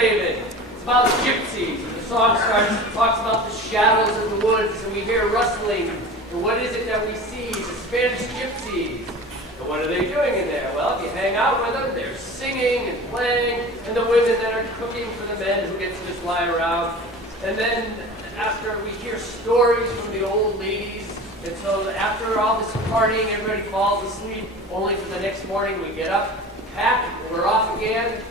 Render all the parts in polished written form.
Maven. It's about gypsies. And the song talks about the shadows in the woods, and we hear rustling. And what is it that we see? The Spanish gypsies. And what are they doing in there? Well, if you hang out with them, they're singing and playing, and the women that are cooking for the men who get to just lie around. And then after we hear stories from the old ladies, and so after all this partying, everybody falls asleep, only for the next morning we get up, pack, and we're off again,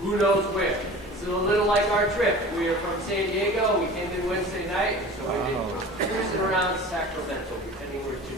who knows where. It's a little like our trip. We are from San Diego, we came in Wednesday night, so we've been cruising around Sacramento, depending where it's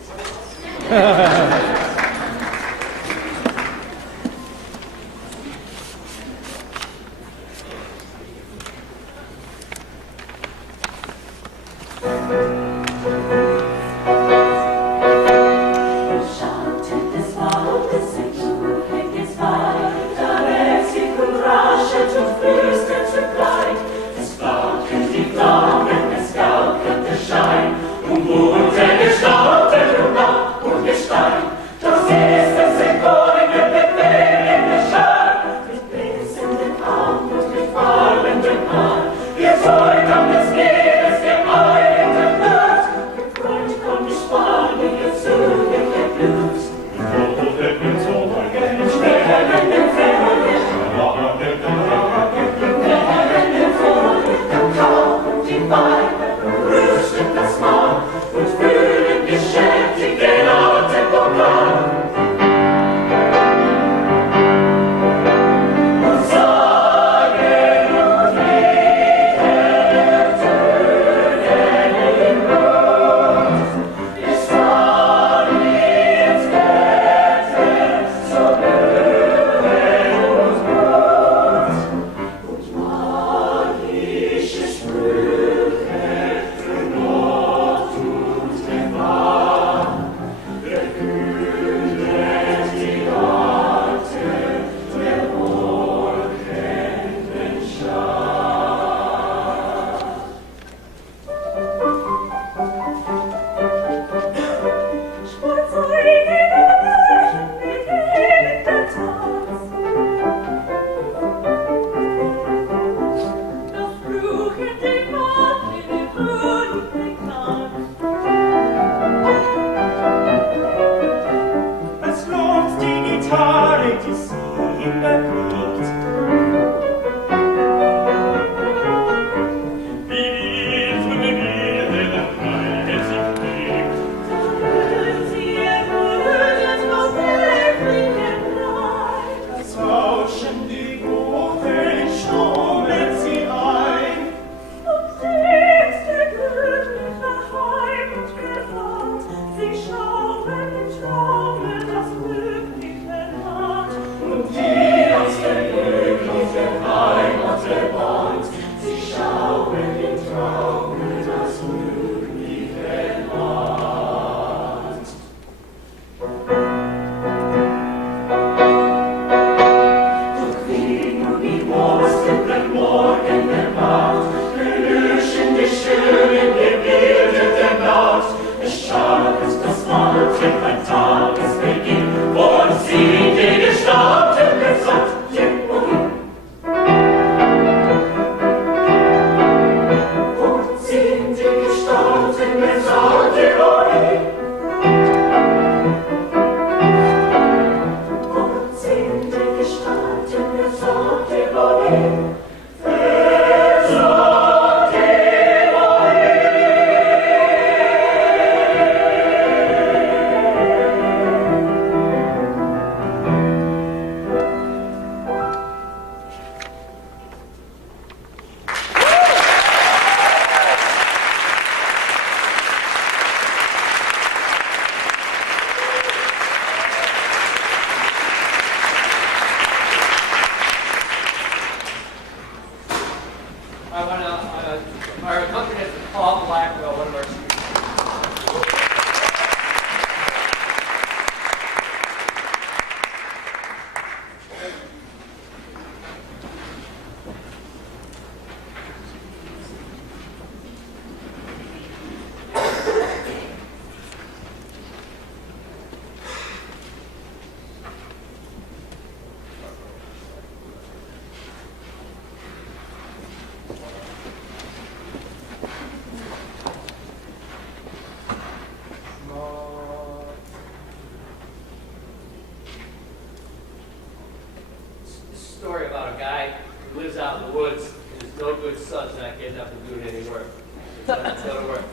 It's going to work.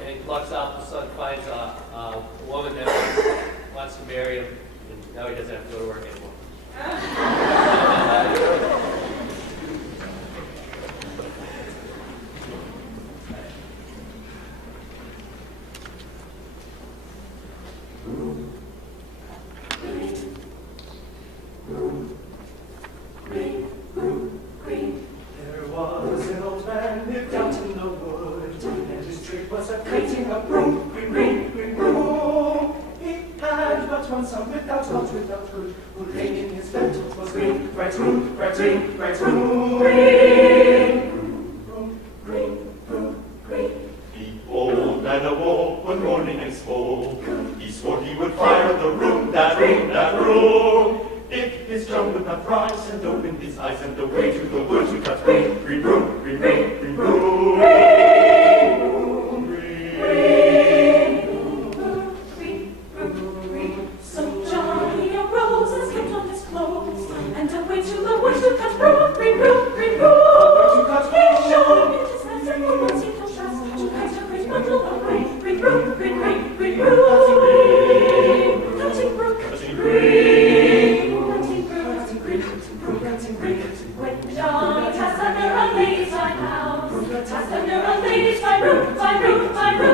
And he looks out, the son finds a woman that wants to marry him, and now he doesn't have to go to work anymore. There was an old man lived out in the wood, and his trade was a cutting a broom, broom. He had but one son without lot, without hood, who lay in his bed till 'twas green, bright room, bright green, bright room. The old man awoke one morning and spoke. He swore he would fire the room, that room, that room. If his drum would not rise and open his eyes and away to the woods to cut green, green room, green room, green room. So Johnny arose and slipped on his clothes, and away to the woods to cut broom, green room, green room. He showed me his hands and put on single shots to cut a great bundle of green, green room, green room, green room. Cutting broom, cutting green, cutting broom, cutting green, cutting green. When Johnny cast under a lady's fine house, cast under a lady's fine room, fine room, fine room.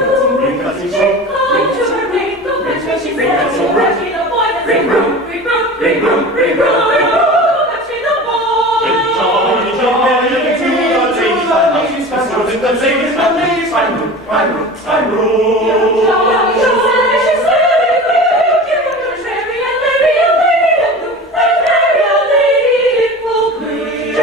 She called to her maid, go fetch me, she said, so fetch me the boy, green room, green room, green room, green room. Fetch me the boy. Johnny, Johnny, to the lady's fine house, fast in the lady's fine room, fine room, fine room. Johnny, she said, give her your cherry, a lady in blue, a cherry, a lady in full green.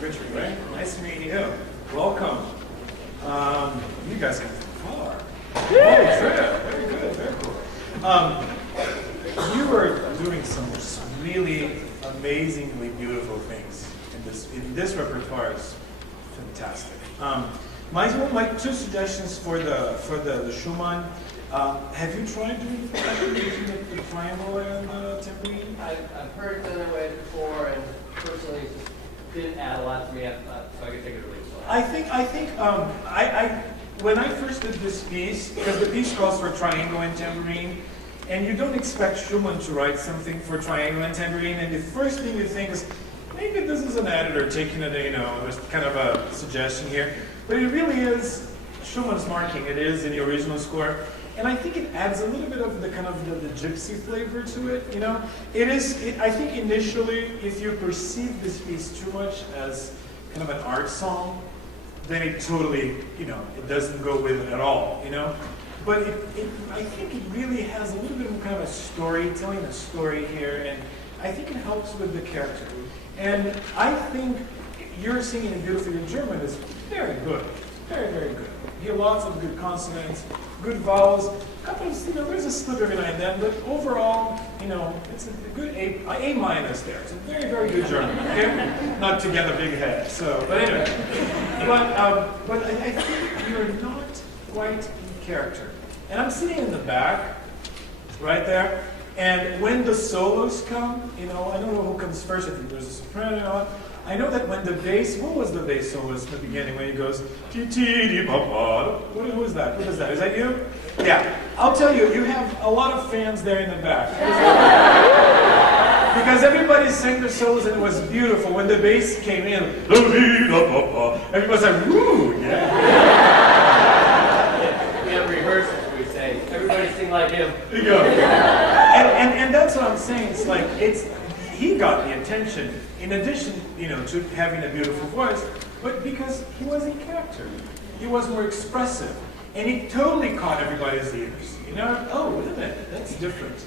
Richard, right? Nice to meet you. Welcome. You guys came far. Long trip. Very good. Very cool. You are doing some really amazingly beautiful things in this repertoire. Is fantastic. My two suggestions for the Schumann. Have you tried doing the triangle and the tambourine? I've heard it done that way before, and personally, it just didn't add a lot to me, so I could take it or leave it. I think when I first did this piece, because the piece calls for triangle and tambourine, and you don't expect Schumann to write something for triangle and tambourine, and the first thing you think is, maybe this is an editor taking it, there's kind of a suggestion here, but it really is Schumann's marking. It is in the original score. And I think it adds a little bit of the kind of the gypsy flavor to it, I think initially, if you perceive this piece too much as kind of an art song, then it totally, it doesn't go with it at all, But I think it really has a little bit of kind of a story, telling a story here, and I think it helps with the character. And I think you're singing it beautifully in German is very good, very, very good. You have lots of good consonants, good vowels. A couple of, there's a slip every now and then, but overall, it's a good A minus there. It's a very, very good German. Okay? Not to get a big head. So, but anyway, but I think you're not quite in character. And I'm sitting in the back, right there. And when the solos come, I don't know who comes first. I think there's a soprano. I know that when the bass, what was the bass soloist in the beginning when he goes, ti-ti-di-pa-pa? Who is that? What is that? Is that you? Yeah. I'll tell you, you have a lot of fans there in the back. Because everybody sang their solos and it was beautiful. When the bass came in, everybody's like, woo, yeah. We have rehearsals, we say. Everybody sing like him. There you go. And that's what I'm saying. It's like, he got the attention, in addition, to having a beautiful voice, but because he was in character. He was more expressive. And he totally caught everybody's ears. Oh, wait a minute, that's different.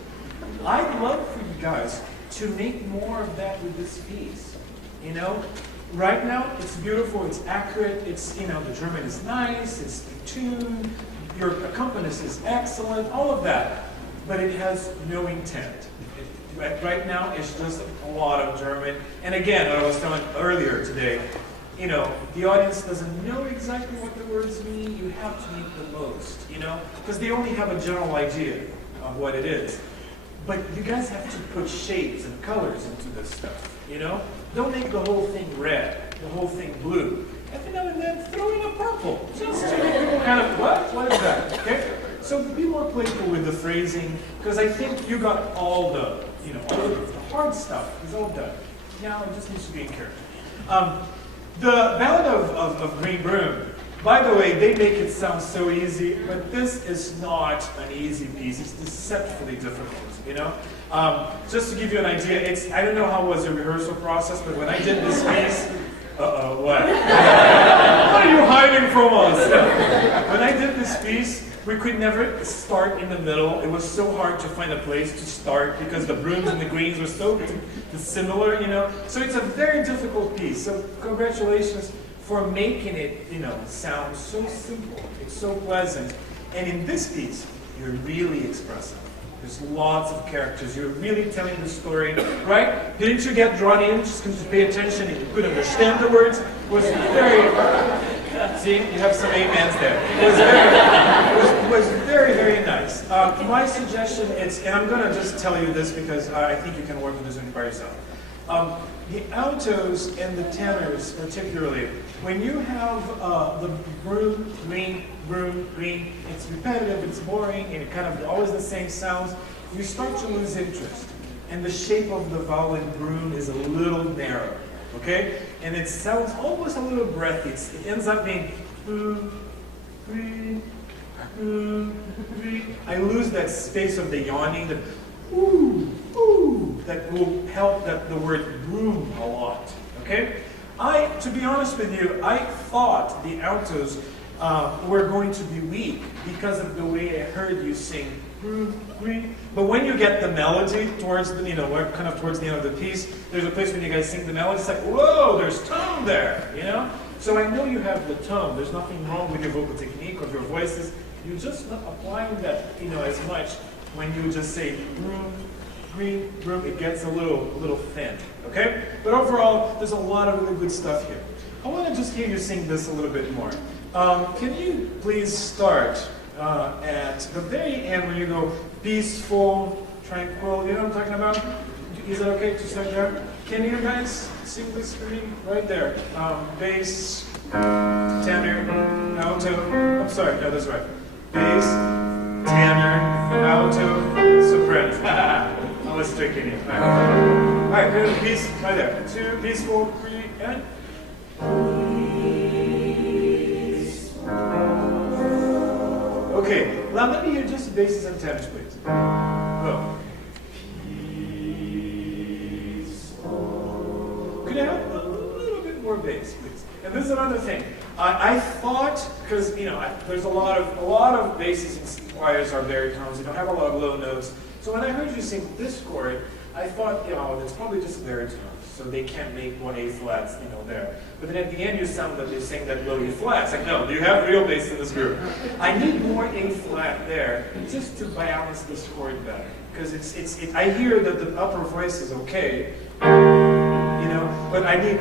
I'd love for you guys to make more of that with this piece. Right now, it's beautiful, it's accurate, the German is nice, it's tuned, your accompanist is excellent, all of that. But it has no intent. Right now, it's just a lot of German. And again, what I was telling earlier today, the audience doesn't know exactly what the words mean. You have to make the most, because they only have a general idea of what it is. But you guys have to put shades and colors into this stuff, Don't make the whole thing red, the whole thing blue. Every now and then, throw in a purple, just to make people kind of, what is that, okay? So be more playful with the phrasing, because I think you got all the, all the hard stuff is all done. Now it just needs to be in character. The Ballad of Green Broom, by the way, they make it sound so easy, but this is not an easy piece. It's deceptively difficult, Just to give you an idea, I don't know how was the rehearsal process, but when I did this piece, what? What are you hiding from us? When I did this piece, we could never start in the middle. It was so hard to find a place to start because the brooms and the greens were so similar, So it's a very difficult piece. So congratulations for making it, sound so simple. It's so pleasant. And in this piece, you're really expressive. There's lots of characters. You're really telling the story, right? Didn't you get drawn in just to pay attention and you could understand the words? It was very... See, you have some amens there. It was very, very nice. My suggestion is, and I'm going to just tell you this because I think you can work with this one by yourself. The altos and the tenors, particularly, when you have the broom, green, it's repetitive, it's boring, and it kind of always the same sounds, you start to lose interest. And the shape of the vowel in broom is a little narrow. Okay? And it sounds almost a little breathy. It ends up being I lose that space of the yawning, the that will help the word broom a lot. Okay? To be honest with you, I thought the altos were going to be weak because of the way I heard you sing green. But when you get the melody towards the, kind of towards the end of the piece, there's a place when you guys sing the melody, it's like, whoa, there's tone there, So I know you have the tone. There's nothing wrong with your vocal technique, of your voices. You're just not applying that, as much when you just say green, it gets a little thin, okay? But overall, there's a lot of really good stuff here. I want to just hear you sing this a little bit more. Can you please start at the very end when you go peaceful, tranquil, you know what I'm talking about? Is that okay to start there? Can you guys sing this for me? Right there. Bass, tenor, alto. I'm sorry, no, that's right. Bass, tenor, alto, soprano. I was tricking you. All right, good piece right there. 2, peaceful, 3, and. Okay, now let me hear just basses and tenors, please. Go. Could I have a little bit more bass, please? And this is another thing. I thought, because there's a lot of basses and choirs are baritones. You don't have a lot of low notes. So when I heard you sing this chord, I thought, it's probably just baritones, so they can't make 1 A flats, there. But then at the end, you sound that they sing that low E flat. It's like, no, you have real bass in this group. I need more A flat there just to balance this chord better, because I hear that the upper voice is okay, but I need,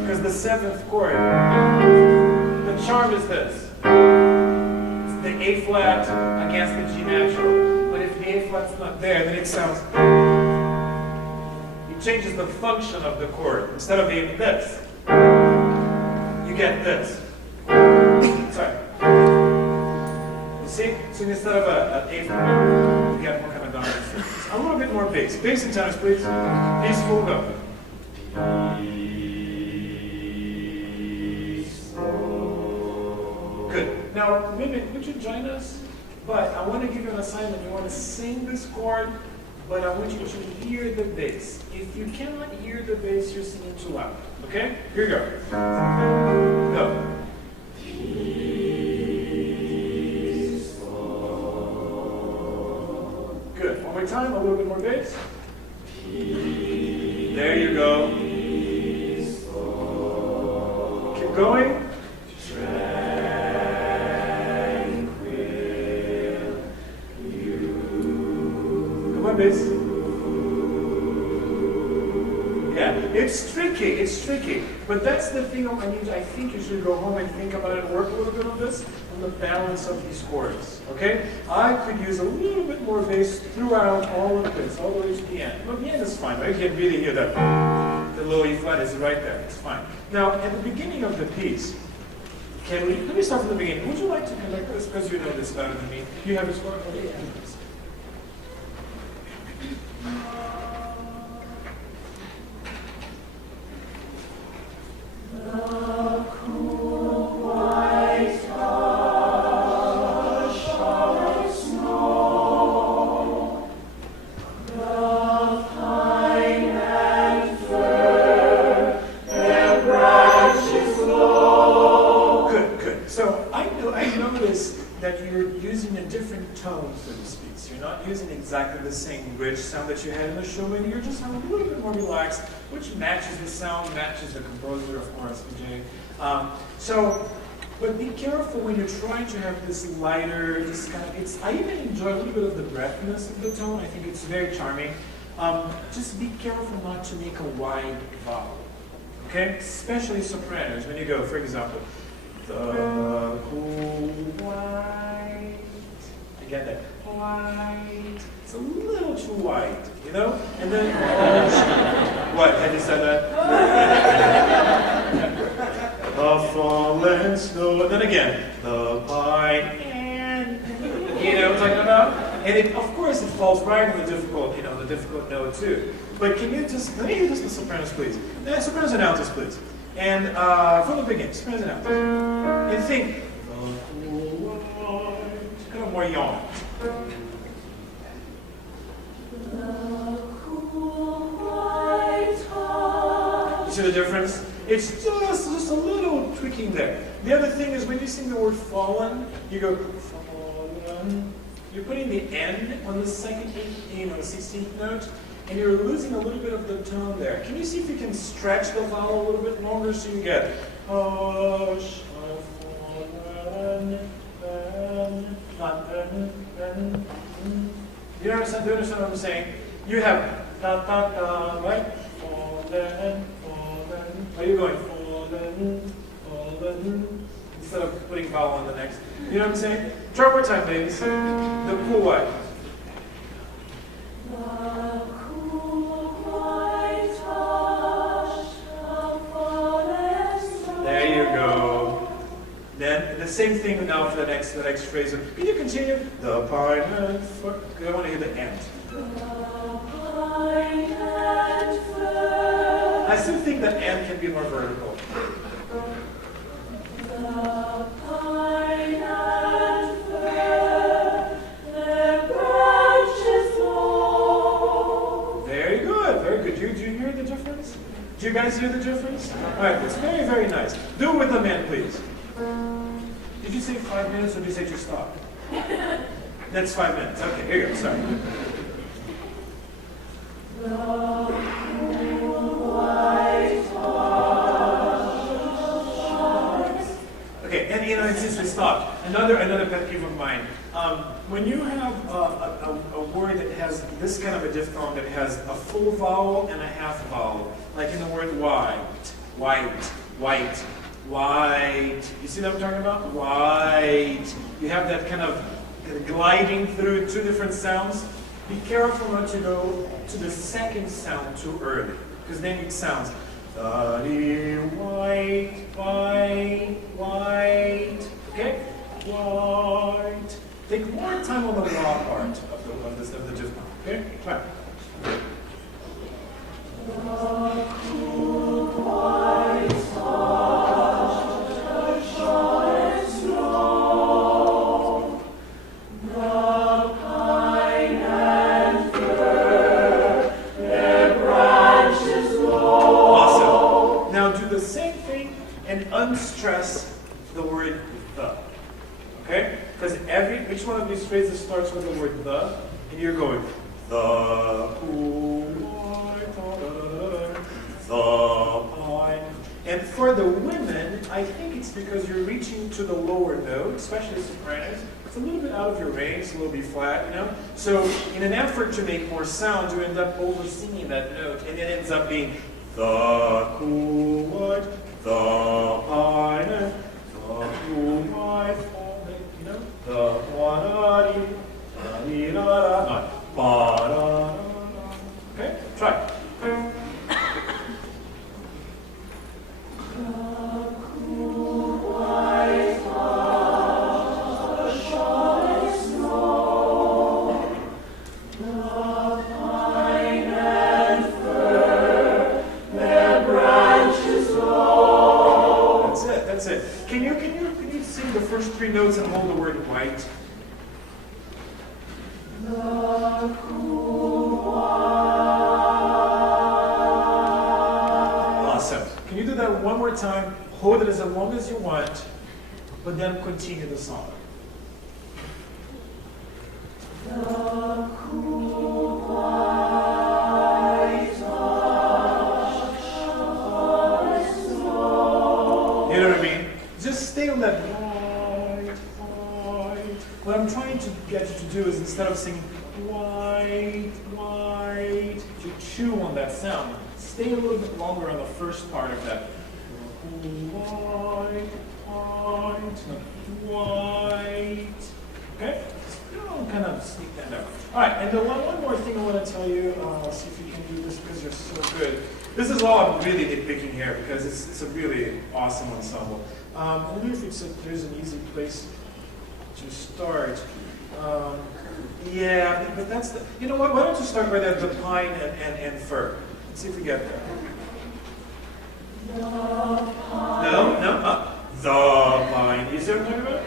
because the 7th chord, the charm is this. It's the A flat against the G natural. But if the A flat's not there, then it sounds, it changes the function of the chord. Instead of being this, you get this. Sorry. You see? So instead of an A flat, you get more kind of dominant. A little bit more bass. Bass and tenors, please. Peaceful, go. Good. Now, women, would you join us? But I want to give you an assignment. You want to sing this chord, but I want you to hear the bass. If you cannot hear the bass, you're singing too loud. Okay? Here you go. Go. Good. One more time. A little bit more bass. There you go. Keep going. Bass. Yeah, it's tricky, but that's the thing I think you should go home and think about it and work a little bit on this, on the balance of these chords, okay? I could use a little bit more bass throughout all of this, all the way to the end. Well, the end is fine, but you can really hear that. The low E flat is right there, it's fine. Now, at the beginning of the piece, let me start from the beginning. Would you like to connect this, because you know this better than me? Do you have this chord? Okay, yeah. Exactly the same rich sound that you had in the show, and you're just a little bit more relaxed, which matches the sound, matches the composer, of course, Jay. But be careful when you're trying to have this lighter, this kind of, I even enjoy a little bit of the breathiness of the tone. I think it's very charming. Just be careful not to make a wide vowel, okay? Especially sopranos, when you go, for example, the cool white, I get that, white. It's a little too wide, And then, what, had you said that? The fallen snow, and then again, the pine, and, what I'm talking about? And of course it falls right in the difficult, the difficult note too. But can you just, let me hear this with sopranos, please. Sopranos and altos, please. And from the beginning, sopranos and altos. And think, kind of more yawn. You see the difference? It's just a little tweaking there. The other thing is when you sing the word fallen, you go fallen, you're putting the N on the second, 16th note, and you're losing a little bit of the tone there. Can you see if you can stretch the vowel a little bit longer so you get hush, you understand? Do you understand what I'm saying? You have da da da, right? Fallen, fallen. Are you going fallen, fallen? Instead of putting vowel on the next. You know what I'm saying? Try one more time, ladies. The cool white. The cool white hush of fallen snow. There you go. Then the same thing now for the next phrase. Can you continue? The pine and fir. Because I want to hear the end. The pine and fir. I still think that end can be more vertical. The pine and fir, their branches long. Very good, very good. Do you hear the difference? Do you guys hear the difference? All right, it's very, very nice. Do it with the man, please. Did you say 5 minutes or did you say to stop? That's 5 minutes. Okay, here you go. Sorry. The cool white hush. Okay, and since we stopped, another pet peeve of mine. When you have a word that has this kind of a diphthong that has a full vowel and a half vowel, like in the word white, white, white, white. You see what I'm talking about? White. You have that kind of gliding through two different sounds. Be careful not to go to the second sound too early, because then it sounds white, white, white. Okay? White. Take more time on the raw part of the diphthong. Okay? Try. Awesome. Now do the same thing and unstress the word the. Okay? Because each one of these phrases starts with the word the, and you're going the pine. And for the women, I think it's because you're reaching to the lower note, especially sopranos. It's a little bit out of your range, a little bit flat, So in an effort to make more sound, you end up over singing that note, and it ends up being the cool white, the pine, the cool white, the wa-da-dee, da-dee-da-da, ba-da-da-da. Okay, try. That's it. Can you sing the first 3 notes and hold the word white? Awesome. Can you do that one more time? Hold it as long as you want, but then continue the song. You know what I mean? Just stay on that white, white. What I'm trying to get you to do is instead of singing white, white, to chew on that sound, stay a little bit longer on the first part of that. White, white, white. Okay? Kind of sneak that out. All right, and the one more thing I want to tell you, see if you can do this because you're so good. This is all I'm really nitpicking here because it's a really awesome ensemble. I wonder if there's an easy place to start. Yeah, but that's the, you know what? Why don't you start by the pine and fir? Let's see if we get there. No, the pine. You see what I'm talking about?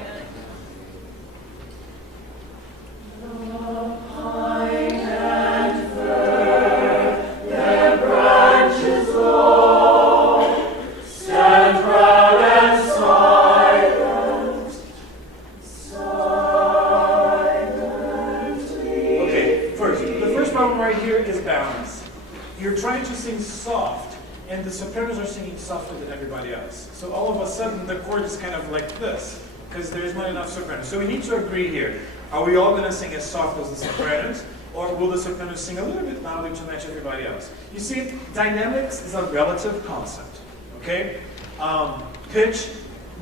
the sopranos are singing softer than everybody else. So all of a sudden, the chord is kind of like this, because there's not enough sopranos. So we need to agree here. Are we all going to sing as soft as the sopranos? Or will the sopranos sing a little bit louder to match everybody else? You see, dynamics is a relative concept, okay? Pitch,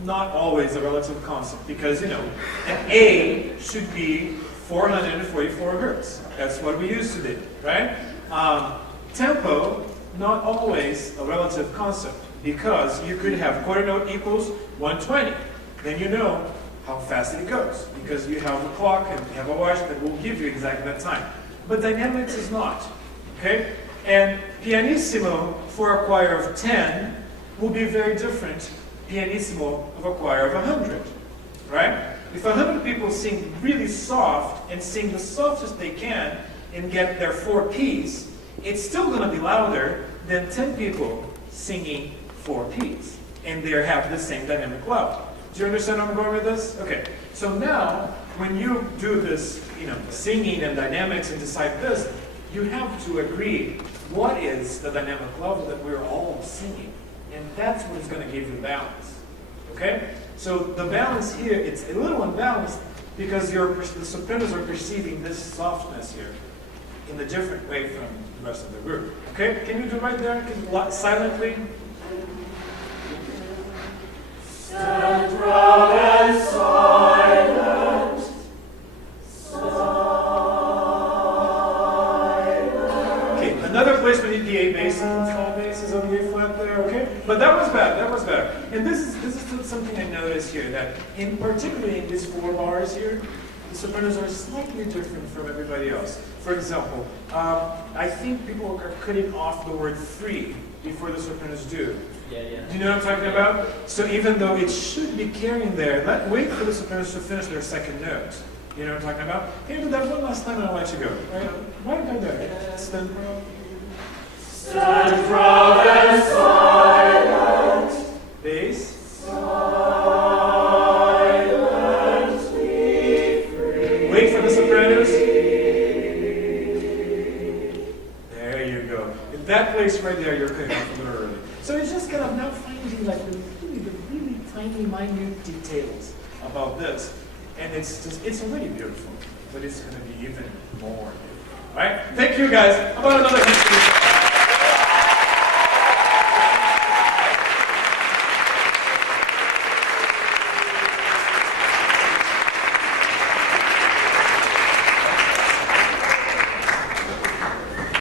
not always a relative concept, because, you know, an A should be 444 hertz. That's what we used to do, right? Tempo, not always a relative concept, because you could have quarter note equals 120. Then you know how fast it goes, because you have a clock and you have a watch that will give you exactly that time. But dynamics is not, okay? And pianissimo for a choir of 10 will be very different pianissimo of a choir of 100, right? If 100 people sing really soft and sing the softest they can and get their 4 Ps, it's still going to be louder than 10 people singing 4 Ps, and they have the same dynamic level. Do you understand where I'm going with this? Okay. So now, when you do this, you know, singing and dynamics and decide this, you have to agree what is the dynamic level that we're all singing, and that's what is going to give you balance. Okay? So the balance here, it's a little unbalanced because the sopranos are perceiving this softness here in a different way from the rest of the group. Okay? Can you do right there? Silently? Stand proud and silent, Okay, another place we need the A bass, small bass is on the A flat there, okay? But that was bad, that was better. And this is something I noticed here, that particularly in these 4 bars here, the sopranos are slightly different from everybody else. For example, I think people are cutting off the word 3 before the sopranos do. Yeah. Do you know what I'm talking about? So even though it should be carrying there, wait for the sopranos to finish their second note. You know what I'm talking about? Can you do that one last time and I'll let you go? Right? Why did I do it? Stand proud. stand proud and silent, Bass. silently free. Wait for the sopranos. There you go. In that place right there, you're cutting off a little early. So it's just kind of now finding like the really tiny, minute details about this. And it's already beautiful, but it's going to be even more beautiful. All right? Thank you guys. How about another hand?